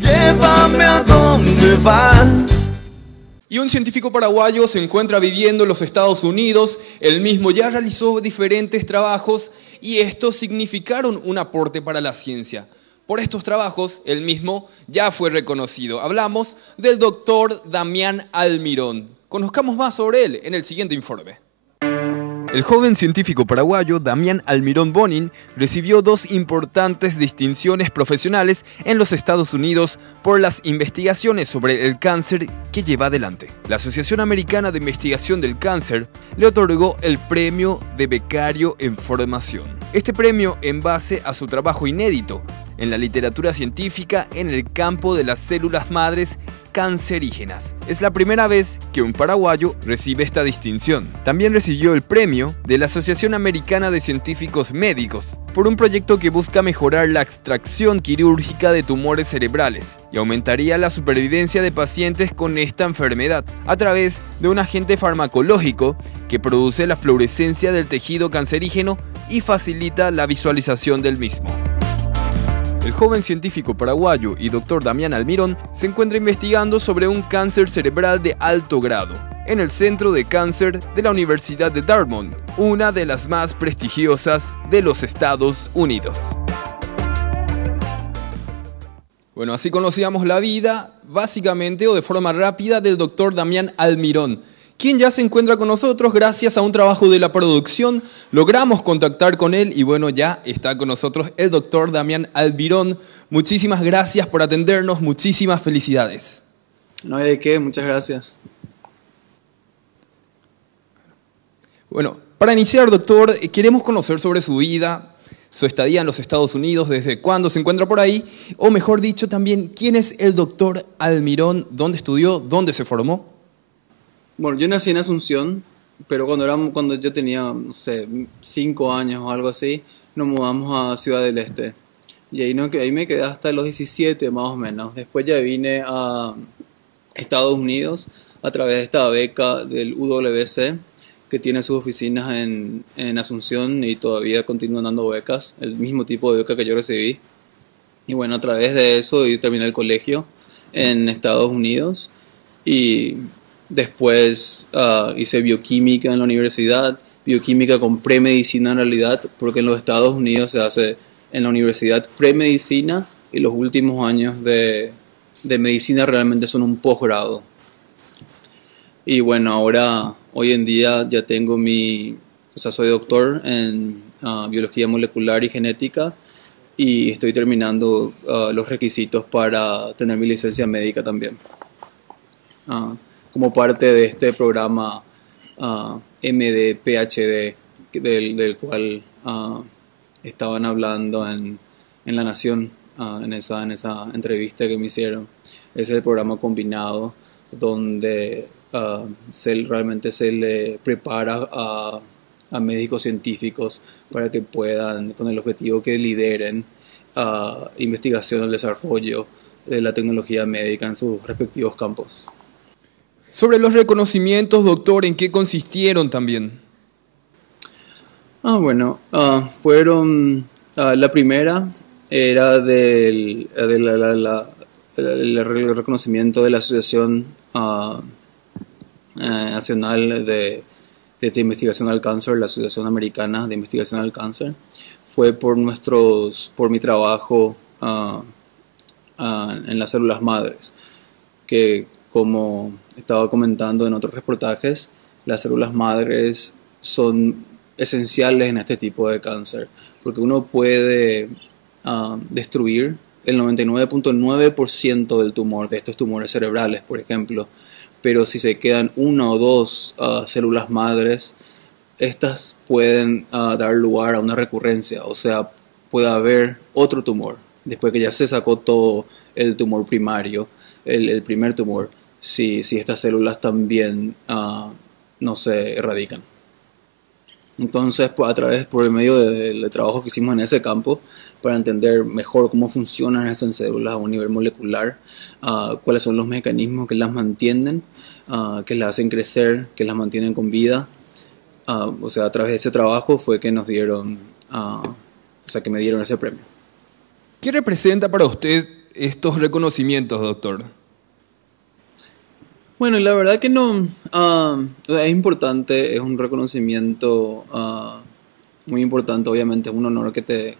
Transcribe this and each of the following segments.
Llévame a donde vas. Y un científico paraguayo se encuentra viviendo en los Estados Unidos. Él mismo ya realizó diferentes trabajos y estos significaron un aporte para la ciencia. Por estos trabajos, él mismo ya fue reconocido. Hablamos del doctor Damián Almirón. Conozcamos más sobre él en el siguiente informe. El joven científico paraguayo Damián Almirón Bonin recibió 2 importantes distinciones profesionales en los Estados Unidos por las investigaciones sobre el cáncer que lleva adelante. La Asociación Americana de Investigación del Cáncer le otorgó el Premio de Becario en Formación. Este premio en base a su trabajo inédito en la literatura científica en el campo de las células madres cancerígenas. Es la primera vez que un paraguayo recibe esta distinción. También recibió el premio de la Asociación Americana de Científicos Médicos por un proyecto que busca mejorar la extracción quirúrgica de tumores cerebrales y aumentaría la supervivencia de pacientes con esta enfermedad a través de un agente farmacológico que produce la fluorescencia del tejido cancerígeno y facilita la visualización del mismo. El joven científico paraguayo y doctor Damián Almirón se encuentra investigando sobre un cáncer cerebral de alto grado en el Centro de Cáncer de la Universidad de Dartmouth, una de las más prestigiosas de los Estados Unidos. Bueno, así conocíamos la vida, básicamente o de forma rápida, del doctor Damián Almirón, quien ya se encuentra con nosotros gracias a un trabajo de la producción. Logramos contactar con él y bueno, ya está con nosotros el doctor Damián Almirón. Muchísimas gracias por atendernos, muchísimas felicidades. No hay de qué, muchas gracias. Bueno, para iniciar, doctor, queremos conocer sobre su vida, su estadía en los Estados Unidos, desde cuándo se encuentra por ahí, o mejor dicho también, ¿quién es el doctor Almirón? ¿Dónde estudió? ¿Dónde se formó? Bueno, yo nací en Asunción, pero cuando yo tenía, no sé, 5 años o algo así, nos mudamos a Ciudad del Este. Y ahí me quedé hasta los 17 más o menos. Después ya vine a Estados Unidos a través de esta beca del UWC, que tiene sus oficinas en Asunción y todavía continúan dando becas, el mismo tipo de beca que yo recibí. Y bueno, a través de eso yo terminé el colegio en Estados Unidos y después hice bioquímica en la universidad, bioquímica con premedicina en realidad, porque en los Estados Unidos se hace en la universidad premedicina y los últimos años de medicina realmente son un posgrado. Y bueno, hoy en día ya tengo soy doctor en biología molecular y genética y estoy terminando los requisitos para tener mi licencia médica también. Como parte de este programa MD-PhD del cual estaban hablando en La Nación en esa entrevista que me hicieron. Es el programa combinado donde realmente se le prepara a médicos científicos para que puedan, con el objetivo que lideren investigación y desarrollo de la tecnología médica en sus respectivos campos. Sobre los reconocimientos, doctor, ¿en qué consistieron también? Fueron, la primera era el reconocimiento de la Asociación Nacional de Investigación al Cáncer, la Asociación Americana de Investigación al Cáncer. Fue por mi trabajo en las células madres, que como estaba comentando en otros reportajes, las células madres son esenciales en este tipo de cáncer, porque uno puede destruir el 99.9% del tumor, de estos tumores cerebrales, por ejemplo, pero si se quedan 1 o 2 células madres, estas pueden dar lugar a una recurrencia, o sea, puede haber otro tumor, después que ya se sacó todo el tumor primario, el primer tumor, si estas células también no se erradican. Entonces, por el medio del trabajo que hicimos en ese campo, para entender mejor cómo funcionan esas células a un nivel molecular, cuáles son los mecanismos que las mantienen, que las hacen crecer, que las mantienen con vida. A través de ese trabajo fue que nos dieron, que me dieron ese premio. ¿Qué representa para usted estos reconocimientos, doctor? Bueno, la verdad que no, es importante, es un reconocimiento muy importante, obviamente es un honor que te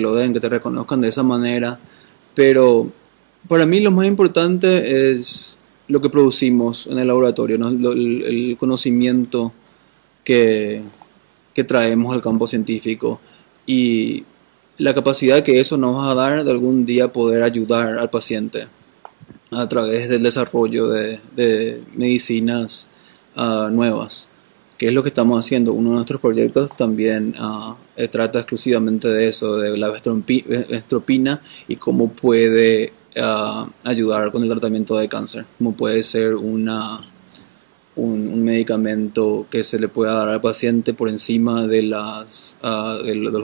lo den, que te reconozcan de esa manera, pero para mí lo más importante es lo que producimos en el laboratorio, ¿no? El conocimiento que, que traemos al campo científico y la capacidad que eso nos va a dar de algún día poder ayudar al paciente a través del desarrollo de medicinas nuevas, que es lo que estamos haciendo. Uno de nuestros proyectos también trata exclusivamente de eso, de la bestropina y cómo puede ayudar con el tratamiento de cáncer, cómo puede ser un medicamento que se le pueda dar al paciente por encima de los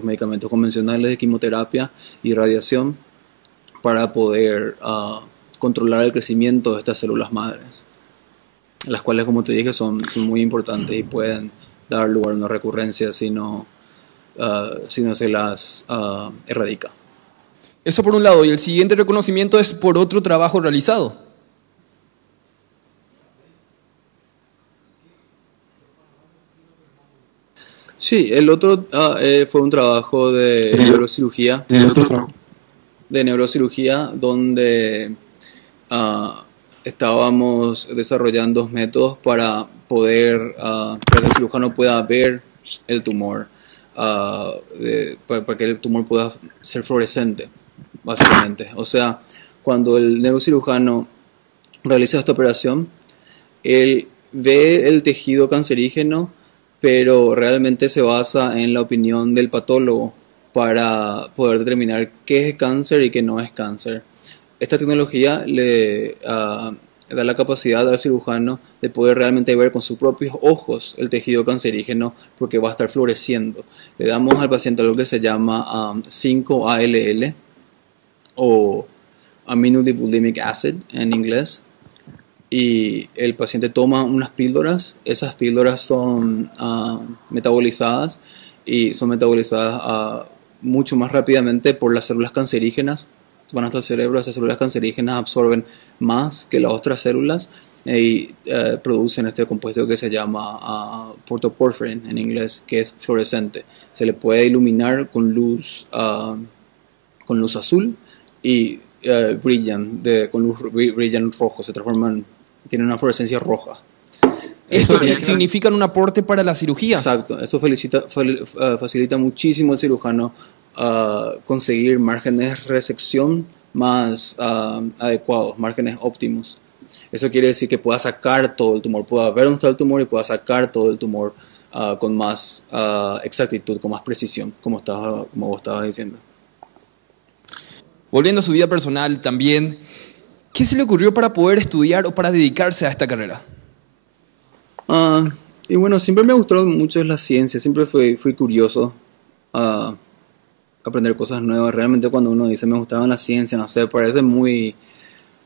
medicamentos convencionales de quimioterapia y radiación para poder controlar el crecimiento de estas células madres, las cuales, como te dije, son muy importantes y pueden dar lugar a una recurrencia si no se las erradica. Eso por un lado, y el siguiente reconocimiento es por otro trabajo realizado. Sí, el otro fue un trabajo de neurocirugía donde estábamos desarrollando métodos para poder que el cirujano pueda ver el tumor, para que el tumor pueda ser fluorescente, básicamente. O sea, cuando el neurocirujano realiza esta operación, él ve el tejido cancerígeno, pero realmente se basa en la opinión del patólogo para poder determinar qué es cáncer y qué no es cáncer. Esta tecnología le da la capacidad al cirujano de poder realmente ver con sus propios ojos el tejido cancerígeno porque va a estar floreciendo. Le damos al paciente algo que se llama 5-ALL o aminodibulimic acid en inglés, y el paciente toma unas píldoras. Esas píldoras son metabolizadas y son metabolizadas mucho más rápidamente por las células cancerígenas. Van hasta el cerebro, esas células cancerígenas absorben más que las otras células y producen este compuesto que se llama protoporphyrin en inglés, que es fluorescente. Se le puede iluminar con luz azul y brillan rojo, tienen una fluorescencia roja. ¿Esto significa un aporte para la cirugía? Exacto, esto facilita muchísimo al cirujano conseguir márgenes de resección más adecuados, márgenes óptimos. Eso quiere decir que pueda sacar todo el tumor, pueda ver dónde está el tumor y pueda sacar todo el tumor con más exactitud, con más precisión, como vos estabas diciendo. Volviendo a su vida personal también, ¿qué se le ocurrió para poder estudiar o para dedicarse a esta carrera? Y bueno, siempre me gustó mucho la ciencia, siempre fui curioso a aprender cosas nuevas. Realmente cuando uno dice me gustaba la ciencia, no sé, parece muy,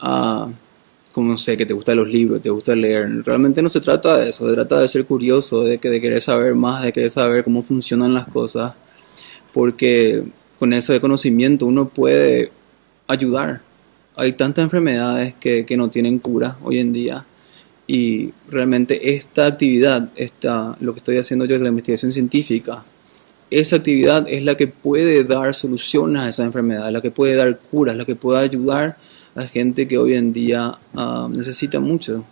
como no sé, que te gustan los libros, te gusta leer. Realmente no se trata de eso, se trata de ser curioso, de querer saber más, de querer saber cómo funcionan las cosas, porque con ese conocimiento uno puede ayudar. Hay tantas enfermedades que no tienen cura hoy en día. Y realmente esta actividad, lo que estoy haciendo yo es la investigación científica, esa actividad es la que puede dar soluciones a esa enfermedad, la que puede dar curas, la que puede ayudar a gente que hoy en día necesita mucho,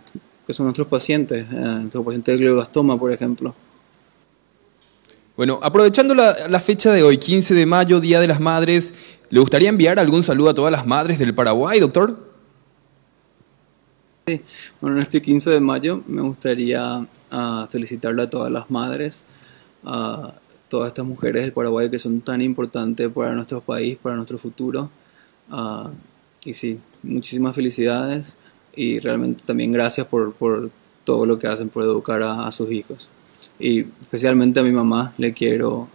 que son nuestros pacientes de glioblastoma, por ejemplo. Bueno, aprovechando la fecha de hoy, 15 de mayo, Día de las Madres, ¿le gustaría enviar algún saludo a todas las madres del Paraguay, doctor? Sí. Bueno, en este 15 de mayo me gustaría felicitarle a todas las madres, a todas estas mujeres del Paraguay que son tan importantes para nuestro país, para nuestro futuro. Y sí, muchísimas felicidades y realmente también gracias por todo lo que hacen por educar a sus hijos. Y especialmente a mi mamá le quiero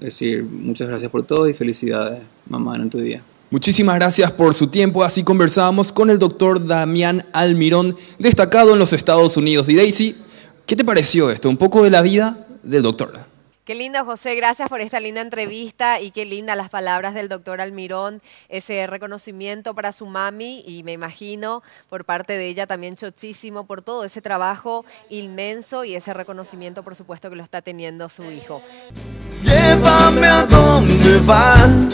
decir muchas gracias por todo y felicidades, mamá, en tu día. Muchísimas gracias por su tiempo. Así conversábamos con el doctor Damián Almirón, destacado en los Estados Unidos. Y Daisy, ¿qué te pareció esto? Un poco de la vida del doctor. Qué lindo, José, gracias por esta linda entrevista y qué lindas las palabras del doctor Almirón, ese reconocimiento para su mami y me imagino por parte de ella también chochísimo por todo ese trabajo inmenso y ese reconocimiento, por supuesto, que lo está teniendo su hijo. Llévame a donde vas.